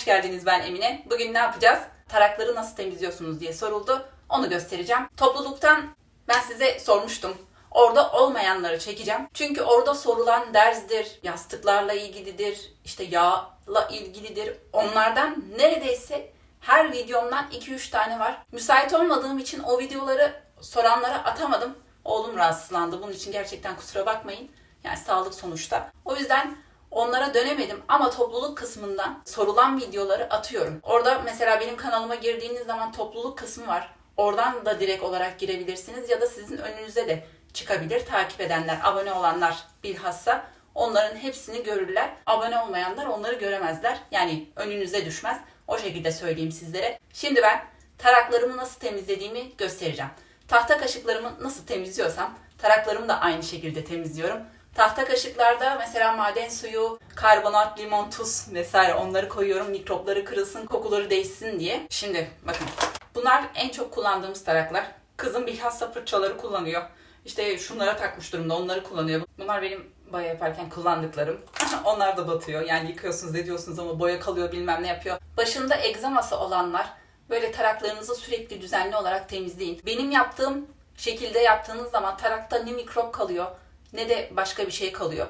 Hoş geldiniz ben Emine. Bugün ne yapacağız? Tarakları nasıl temizliyorsunuz diye soruldu. Onu göstereceğim. Topluluktan ben size sormuştum. Orada olmayanları çekeceğim. Çünkü orada sorulan derzdir, yastıklarla ilgilidir, işte yağla ilgilidir. Onlardan neredeyse her videomdan 2-3 tane var. Müsait olmadığım için o videoları soranlara atamadım. Oğlum rahatsızlandı. Bunun için gerçekten kusura bakmayın. Yani sağlık sonuçta. O yüzden onlara dönemedim ama topluluk kısmından sorulan videoları atıyorum. Orada mesela benim kanalıma girdiğiniz zaman topluluk kısmı var. Oradan da direkt olarak girebilirsiniz ya da sizin önünüze de çıkabilir. Takip edenler, abone olanlar bilhassa onların hepsini görürler. Abone olmayanlar onları göremezler. Yani önünüze düşmez. O şekilde söyleyeyim sizlere. Şimdi ben taraklarımı nasıl temizlediğimi göstereceğim. Tahta kaşıklarımı nasıl temizliyorsam taraklarımı da aynı şekilde temizliyorum. Tahta kaşıklarda mesela maden suyu, karbonat, limon, tuz vesaire onları koyuyorum. Mikropları kırılsın, kokuları değişsin diye. Şimdi bakın. Bunlar en çok kullandığımız taraklar. Kızım bilhassa fırçaları kullanıyor. İşte şunlara takmış durumda onları kullanıyor. Bunlar benim boya yaparken kullandıklarım. Onlar da batıyor. Yani yıkıyorsunuz ediyorsunuz ama boya kalıyor bilmem ne yapıyor. Başında egzaması olanlar böyle taraklarınızı sürekli düzenli olarak temizleyin. Benim yaptığım şekilde yaptığınız zaman tarakta ne mikrop kalıyor ne de başka bir şey kalıyor.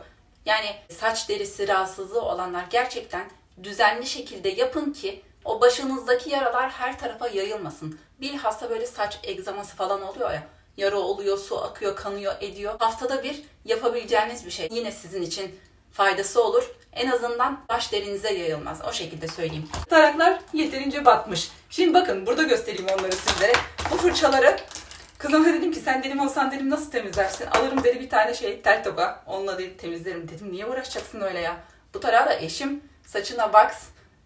Yani saç derisi rahatsızlığı olanlar gerçekten düzenli şekilde yapın ki o başınızdaki yaralar her tarafa yayılmasın. Bilhassa böyle saç egzaması falan oluyor ya. Yara oluyor, su akıyor, kanıyor, ediyor. Haftada bir yapabileceğiniz bir şey. Yine sizin için faydası olur. En azından baş derinize yayılmaz. O şekilde söyleyeyim. Taraklar yeterince batmış. Şimdi bakın burada göstereyim onları sizlere. Bu fırçaları Kızıma dedim ki sen dedim olsan dedim nasıl temizlersin? Alırım dedi bir tane şey tel toka. Onunla dedi temizlerim dedim. Niye uğraşacaksın öyle ya? Bu tarağı da eşim saçına wax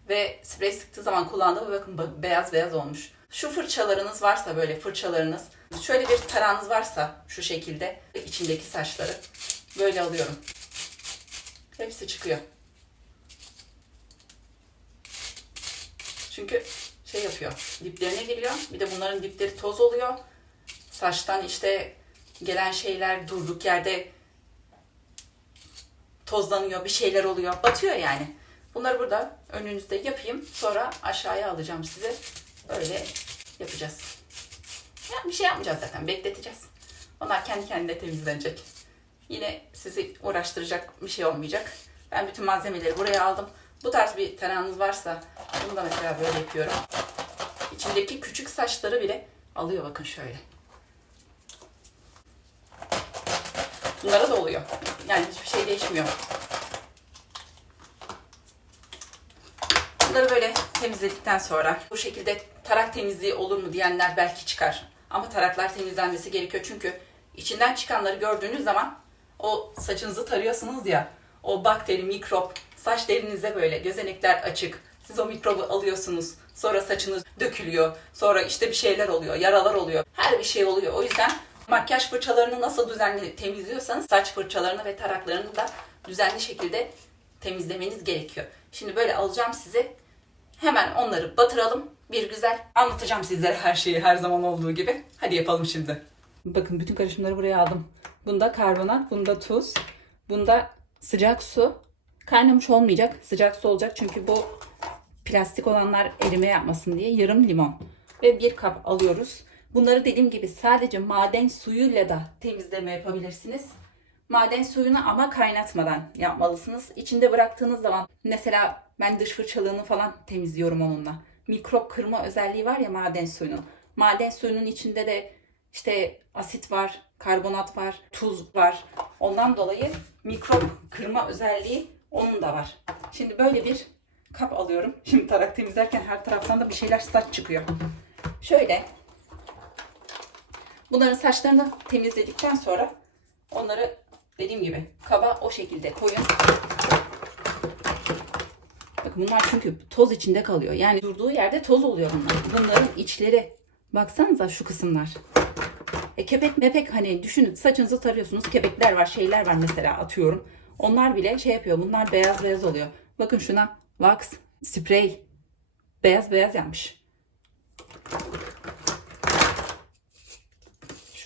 ve sprey sıktığı zaman kullandığı bakın ba- beyaz beyaz olmuş. Şu fırçalarınız varsa böyle fırçalarınız. Şöyle bir tarağınız varsa şu şekilde içindeki saçları böyle alıyorum. Hepsi çıkıyor. Çünkü şey yapıyor. Diplerine giriyor. Bir de bunların dipleri toz oluyor saçtan işte gelen şeyler durduk yerde tozlanıyor, bir şeyler oluyor. Batıyor yani. Bunları burada önünüzde yapayım. Sonra aşağıya alacağım size. Öyle yapacağız. Ya bir şey yapmayacağız zaten. Bekleteceğiz. Onlar kendi kendine temizlenecek. Yine sizi uğraştıracak bir şey olmayacak. Ben bütün malzemeleri buraya aldım. Bu tarz bir tarağınız varsa bunu da mesela böyle yapıyorum. İçindeki küçük saçları bile alıyor bakın şöyle. Bunlara da oluyor. Yani hiçbir şey değişmiyor. Bunları böyle temizledikten sonra bu şekilde tarak temizliği olur mu diyenler belki çıkar. Ama taraklar temizlenmesi gerekiyor çünkü içinden çıkanları gördüğünüz zaman o saçınızı tarıyorsunuz ya o bakteri, mikrop saç derinize böyle gözenekler açık. Siz o mikrobu alıyorsunuz. Sonra saçınız dökülüyor. Sonra işte bir şeyler oluyor, yaralar oluyor. Her bir şey oluyor. O yüzden Makyaj fırçalarını nasıl düzenli temizliyorsanız saç fırçalarını ve taraklarını da düzenli şekilde temizlemeniz gerekiyor. Şimdi böyle alacağım size. Hemen onları batıralım. Bir güzel anlatacağım sizlere her şeyi her zaman olduğu gibi. Hadi yapalım şimdi. Bakın bütün karışımları buraya aldım. Bunda karbonat, bunda tuz, bunda sıcak su. Kaynamış olmayacak. Sıcak su olacak çünkü bu plastik olanlar erime yapmasın diye yarım limon ve bir kap alıyoruz. Bunları dediğim gibi sadece maden suyuyla da temizleme yapabilirsiniz. Maden suyunu ama kaynatmadan yapmalısınız. İçinde bıraktığınız zaman mesela ben dış fırçalığını falan temizliyorum onunla. Mikrop kırma özelliği var ya maden suyunun. Maden suyunun içinde de işte asit var, karbonat var, tuz var. Ondan dolayı mikrop kırma özelliği onun da var. Şimdi böyle bir kap alıyorum. Şimdi tarak temizlerken her taraftan da bir şeyler saç çıkıyor. Şöyle Bunların saçlarını temizledikten sonra onları dediğim gibi kaba o şekilde koyun. Bakın bunlar çünkü toz içinde kalıyor. Yani durduğu yerde toz oluyor bunlar. Bunların içleri. Baksanıza şu kısımlar. E kepek mepek hani düşünün saçınızı tarıyorsunuz. Kepekler var şeyler var mesela atıyorum. Onlar bile şey yapıyor. Bunlar beyaz beyaz oluyor. Bakın şuna wax, sprey. Beyaz beyaz yapmış.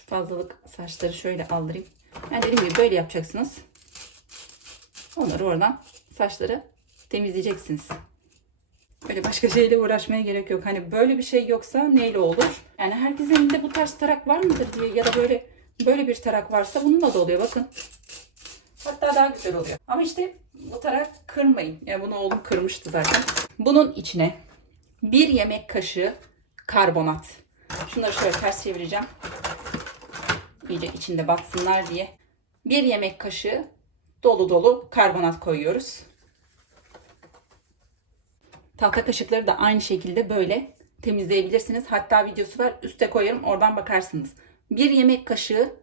Fazlalık saçları şöyle aldırayım. Yani dediğim gibi böyle yapacaksınız. Onları oradan saçları temizleyeceksiniz. Böyle başka şeyle uğraşmaya gerek yok. Hani böyle bir şey yoksa neyle olur? Yani herkesin elinde bu tarz tarak var mıdır diye ya da böyle böyle bir tarak varsa bununla da oluyor bakın. Hatta daha güzel oluyor. Ama işte bu tarak kırmayın. Yani bunu oğlum kırmıştı zaten. Bunun içine bir yemek kaşığı karbonat. Şunları şöyle ters çevireceğim. İyice içinde batsınlar diye. Bir yemek kaşığı dolu dolu karbonat koyuyoruz. Tahta kaşıkları da aynı şekilde böyle temizleyebilirsiniz. Hatta videosu var. Üste koyarım. Oradan bakarsınız. Bir yemek kaşığı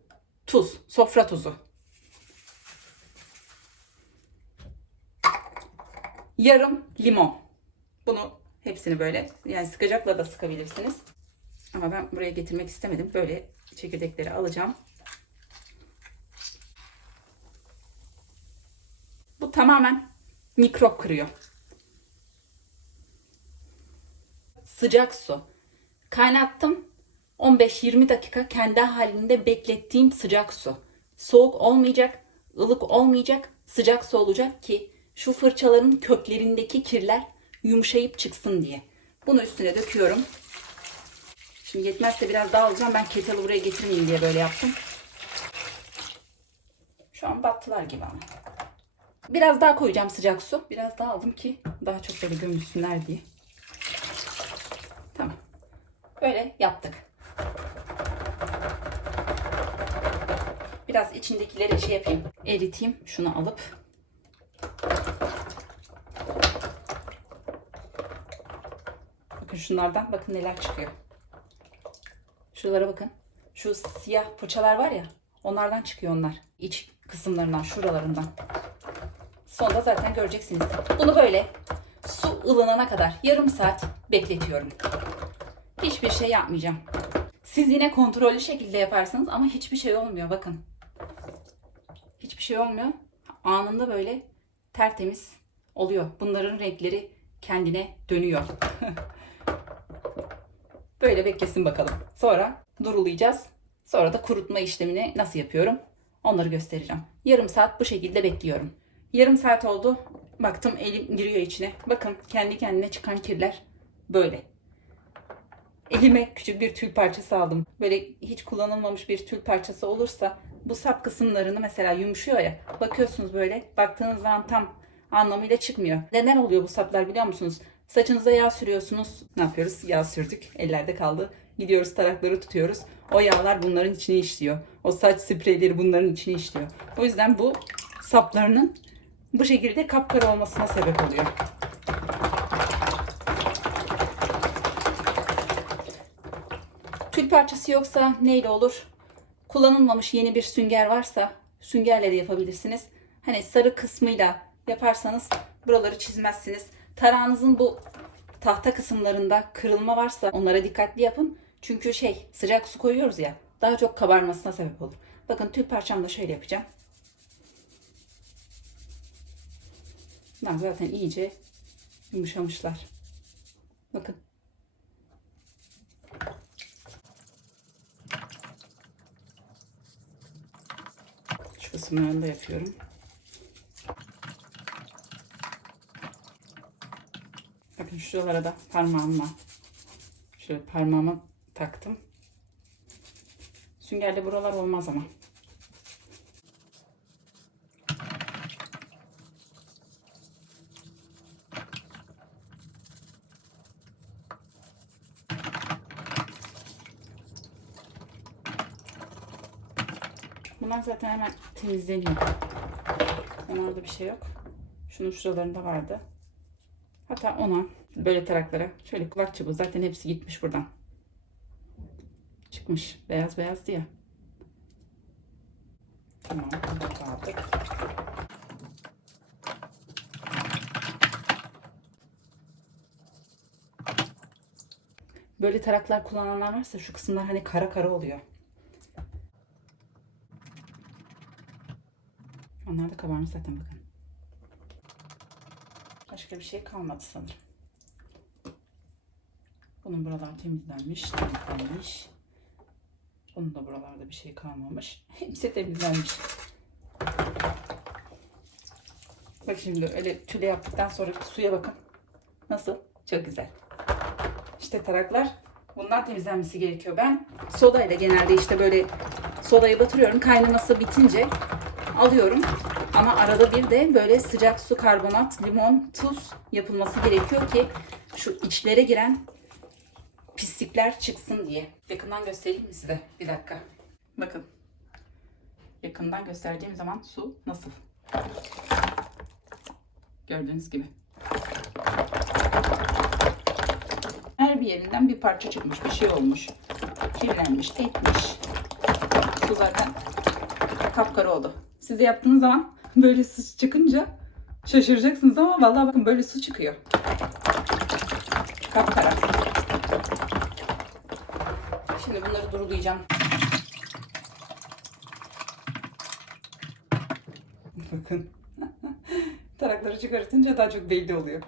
tuz. Sofra tuzu. Yarım limon. Bunu hepsini böyle yani sıkacakla da sıkabilirsiniz. Ama ben buraya getirmek istemedim. Böyle çekirdekleri alacağım. Bu tamamen mikrop kırıyor. Sıcak su. Kaynattım. 15-20 dakika kendi halinde beklettiğim sıcak su. Soğuk olmayacak, ılık olmayacak, sıcak su olacak ki şu fırçaların köklerindeki kirler yumuşayıp çıksın diye. Bunu üstüne döküyorum. Şimdi yetmezse biraz daha alacağım. Ben kettle'ı buraya getirmeyeyim diye böyle yaptım. Şu an battılar gibi ama. Biraz daha koyacağım sıcak su. Biraz daha aldım ki daha çok böyle gömülsünler diye. Tamam. Böyle yaptık. Biraz içindekileri şey yapayım. Eriteyim. Şunu alıp. Bakın şunlardan bakın neler çıkıyor. Şuralara bakın. Şu siyah fırçalar var ya. Onlardan çıkıyor onlar. İç kısımlarından, şuralarından. Sonda zaten göreceksiniz. Bunu böyle su ılınana kadar yarım saat bekletiyorum. Hiçbir şey yapmayacağım. Siz yine kontrollü şekilde yaparsınız ama hiçbir şey olmuyor bakın. Hiçbir şey olmuyor. Anında böyle tertemiz oluyor. Bunların renkleri kendine dönüyor. Böyle beklesin bakalım. Sonra durulayacağız. Sonra da kurutma işlemini nasıl yapıyorum onları göstereceğim. Yarım saat bu şekilde bekliyorum. Yarım saat oldu. Baktım elim giriyor içine. Bakın kendi kendine çıkan kirler böyle. Elime küçük bir tül parçası aldım. Böyle hiç kullanılmamış bir tül parçası olursa bu sap kısımlarını mesela yumuşuyor ya. Bakıyorsunuz böyle baktığınız zaman tam anlamıyla çıkmıyor. Neden oluyor bu saplar biliyor musunuz? Saçınıza yağ sürüyorsunuz. Ne yapıyoruz? Yağ sürdük. Ellerde kaldı. Gidiyoruz tarakları tutuyoruz. O yağlar bunların içine işliyor. O saç spreyleri bunların içine işliyor. O yüzden bu saplarının bu şekilde kapkara olmasına sebep oluyor. Tül parçası yoksa neyle olur? Kullanılmamış yeni bir sünger varsa süngerle de yapabilirsiniz. Hani sarı kısmıyla yaparsanız buraları çizmezsiniz. Tarağınızın bu tahta kısımlarında kırılma varsa onlara dikkatli yapın. Çünkü şey sıcak su koyuyoruz ya daha çok kabarmasına sebep olur. Bakın tül parçamda şöyle yapacağım. Zaten iyice yumuşamışlar. Bakın. Şu kısımlarını da yapıyorum. Şuralara da parmağımla şöyle parmağımı taktım. Süngerle buralar olmaz ama. Bunlar zaten hemen temizleniyor. Onlarda bir şey yok. Şunun şuralarında vardı. Hatta ona böyle taraklara şöyle kulak çubuğu zaten hepsi gitmiş buradan. Çıkmış. Beyaz beyaz diye. Tamam. aldık. Böyle taraklar kullananlar varsa şu kısımlar hani kara kara oluyor. Onlar da kabarmış zaten bakın. Başka bir şey kalmadı sanırım. Bunun buralar temizlenmiş, temizlenmiş. Bunun da buralarda bir şey kalmamış. Hepsi temizlenmiş. Bak şimdi öyle tüle yaptıktan sonra suya bakın. Nasıl? Çok güzel. İşte taraklar bundan temizlenmesi gerekiyor. Ben sodayla genelde işte böyle sodayı batırıyorum. Kaynaması bitince alıyorum. Ama arada bir de böyle sıcak su, karbonat, limon, tuz yapılması gerekiyor ki şu içlere giren pislikler çıksın diye. Yakından göstereyim mi size? Bir dakika. Bakın. Yakından göstereceğim zaman su nasıl? Gördüğünüz gibi. Her bir yerinden bir parça çıkmış, bir şey olmuş. Kirlenmiş, etmiş. Su zaten kapkara oldu. Siz yaptığınız zaman böyle su çıkınca şaşıracaksınız ama vallahi bakın böyle su çıkıyor. Kapkara. Şimdi bunları durulayacağım. Bakın. Tarakları çıkartınca daha çok belli oluyor.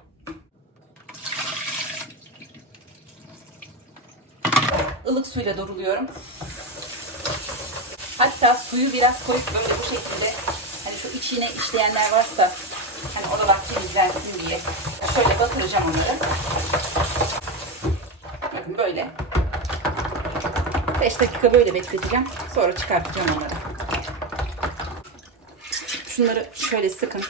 ılık suyla duruluyorum. Hatta suyu biraz koyup böyle bu şekilde hani şu içine işleyenler varsa hani oralar temizlensin diye şöyle batıracağım onları. Bakın böyle. 5 dakika böyle bekleteceğim. Sonra çıkartacağım onları. Şunları şöyle sıkın.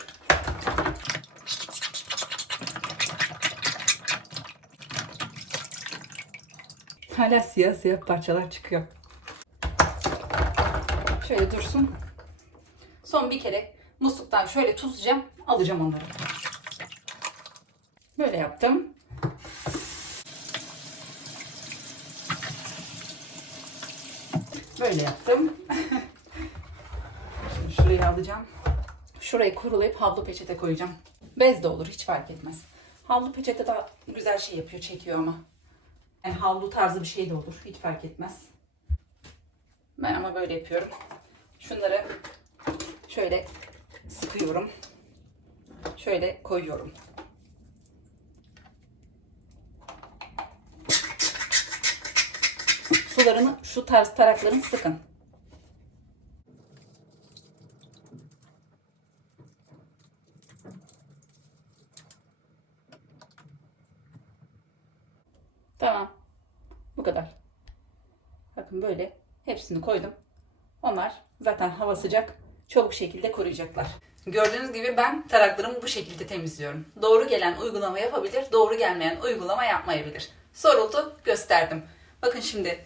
Hala siyah siyah parçalar çıkıyor. Şöyle dursun. Son bir kere musluktan şöyle tutacağım. Alacağım onları. Böyle yaptım. Böyle yaptım. Şimdi şurayı alacağım. Şurayı kurulayıp havlu peçete koyacağım. Bez de olur hiç fark etmez. Havlu peçete daha güzel şey yapıyor, çekiyor ama. Yani havlu tarzı bir şey de olur. Hiç fark etmez. Ben ama böyle yapıyorum. Şunları şöyle sıkıyorum. Şöyle koyuyorum. Sularını şu tarz tarakların sıkın. Tamam. Bu kadar. Bakın böyle hepsini koydum. Onlar zaten hava sıcak. Çabuk şekilde koruyacaklar. Gördüğünüz gibi ben taraklarımı bu şekilde temizliyorum. Doğru gelen uygulama yapabilir, doğru gelmeyen uygulama yapmayabilir. Soruldu, gösterdim. Bakın şimdi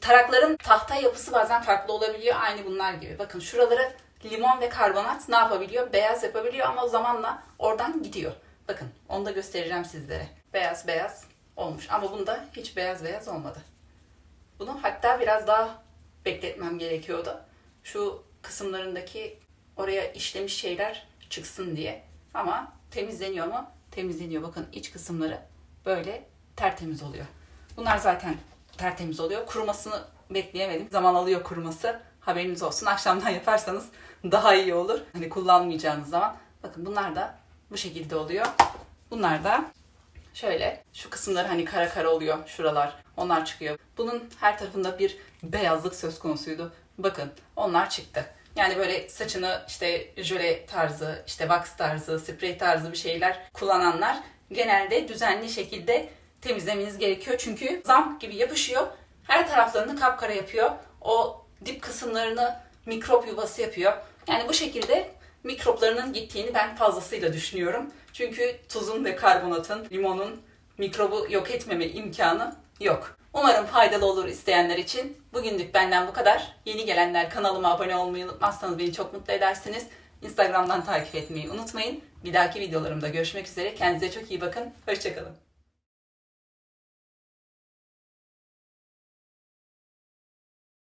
tarakların tahta yapısı bazen farklı olabiliyor. Aynı bunlar gibi. Bakın şuraları limon ve karbonat ne yapabiliyor? Beyaz yapabiliyor ama zamanla oradan gidiyor. Bakın onu da göstereceğim sizlere. Beyaz beyaz olmuş ama bunda hiç beyaz beyaz olmadı. Bunu hatta biraz daha bekletmem gerekiyordu. Şu kısımlarındaki oraya işlemiş şeyler çıksın diye. Ama temizleniyor mu? Temizleniyor. Bakın iç kısımları böyle tertemiz oluyor. Bunlar zaten tertemiz oluyor. Kurumasını bekleyemedim. Zaman alıyor kuruması. Haberiniz olsun. Akşamdan yaparsanız daha iyi olur. Hani kullanmayacağınız zaman. Bakın bunlar da bu şekilde oluyor. Bunlar da şöyle şu kısımları hani kara kara oluyor şuralar. Onlar çıkıyor. Bunun her tarafında bir beyazlık söz konusuydu. Bakın onlar çıktı. Yani böyle saçını işte jöle tarzı, işte wax tarzı, sprey tarzı bir şeyler kullananlar genelde düzenli şekilde temizlemeniz gerekiyor. Çünkü zamp gibi yapışıyor. Her taraflarını kapkara yapıyor. O dip kısımlarını mikrop yuvası yapıyor. Yani bu şekilde mikroplarının gittiğini ben fazlasıyla düşünüyorum. Çünkü tuzun ve karbonatın, limonun mikrobu yok etmeme imkanı yok. Umarım faydalı olur isteyenler için. Bugünlük benden bu kadar. Yeni gelenler kanalıma abone olmayı unutmazsanız beni çok mutlu edersiniz. Instagram'dan takip etmeyi unutmayın. Bir dahaki videolarımda görüşmek üzere. Kendinize çok iyi bakın. Hoşçakalın.